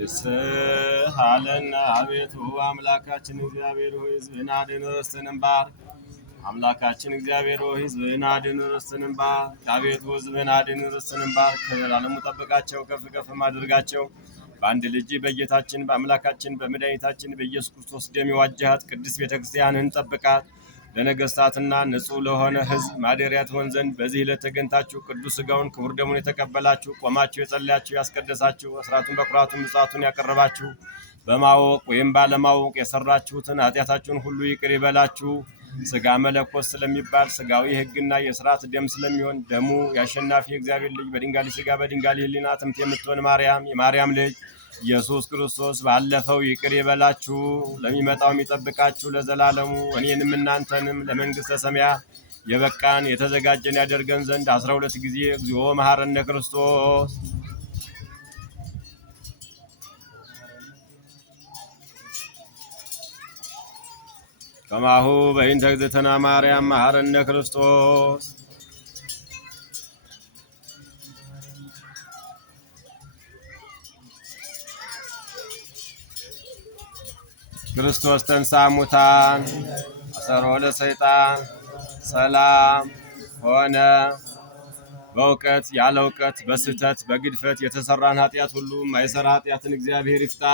ይስሐለና አቤቱ አምላካችን እግዚአብሔር ሆይ ሕዝብህን አድን ርስትህንም ባርክ። አምላካችን እግዚአብሔር ሆይ ሕዝብህን አድን ርስትህንም ባርክ። አቤቱ ሕዝብህን አድን ርስትህንም ባርክ። ለዓለሙ ጠብቃቸው፣ ከፍ ከፍም አድርጋቸው። በአንድ ልጅ በጌታችን በአምላካችን በመድኃኒታችን በኢየሱስ ክርስቶስ ደም የዋጀሃት ቅድስት ቤተክርስቲያንህን ጠብቃት። ለነገሥታትና ንጹሕ ለሆነ ሕዝብ ማደሪያ ትሆን ዘንድ በዚህ ዕለት ተገኝታችሁ ቅዱስ ሥጋውን ክቡር ደሙን የተቀበላችሁ ቆማችሁ የጸለያችሁ ያስቀደሳችሁ አስራቱን በኩራቱን ምጽዋቱን ያቀረባችሁ በማወቅ ወይም ባለማወቅ የሰራችሁትን ኃጢአታችሁን ሁሉ ይቅር ይበላችሁ። ሥጋ መለኮት ስለሚባል ሥጋዊ ሕግና የሥርዓት ደም ስለሚሆን ደሙ የአሸናፊ እግዚአብሔር ልጅ በድንጋሌ ሥጋ በድንጋሌ ሕሊና ትምት የምትሆን የማርያም ልጅ ኢየሱስ ክርስቶስ ባለፈው ይቅር ይበላችሁ፣ ለሚመጣው የሚጠብቃችሁ ለዘላለሙ እኔንም እናንተንም ለመንግሥተ ሰማያት የበቃን የተዘጋጀን ያደርገን ዘንድ 12 ጊዜ እግዚኦ መሐረነ ክርስቶስ። ከማሁ በእንተ እግዝእትነ ማርያም መሐረነ ክርስቶስ። ክርስቶስ ተንሥአ እሙታን አሰሮ ለሰይጣን ሰላም ሆነ። በእውቀት ያለ እውቀት በስህተት በግድፈት የተሰራን ኃጢአት ሁሉ ማይሰራ ኃጢአትን እግዚአብሔር ይፍታ።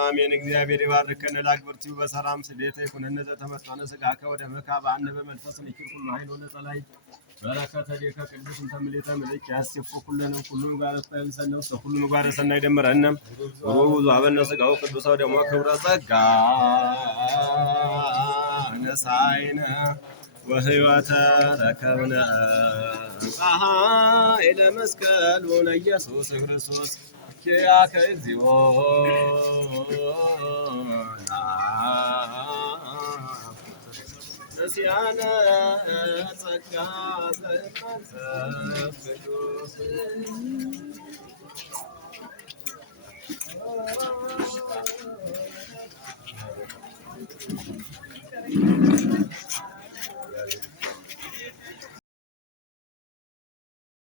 አሜን። እግዚአብሔር ይባርከን። ለአግብርቲው በሰላም ስሌተ ይኩነነ ዘተመስጠነ ሥጋከ ወደመከ በአነ በመንፈስ ንኪር ሁሉ ኃይል ወነጸላይ በረከተ ዴከ ቅዱስ እንተ ምልዕተ ምልክ ያስፉ ኩለነ ሁሉ ጋር ተልሰነው ሁሉ ጋር ሰናይ ደምረንም ሩዙ አበነ ሥጋው ቅዱስ ወደሞ ክብረ ጸጋ ነሳይነ ወሕይወተ ረከብነ ኃይለ መስቀሉ ለኢየሱስ ክርስቶስ ኪያከ እግዚኦ ሲያነ ጸጋ ዘመንፈስ ቅዱስ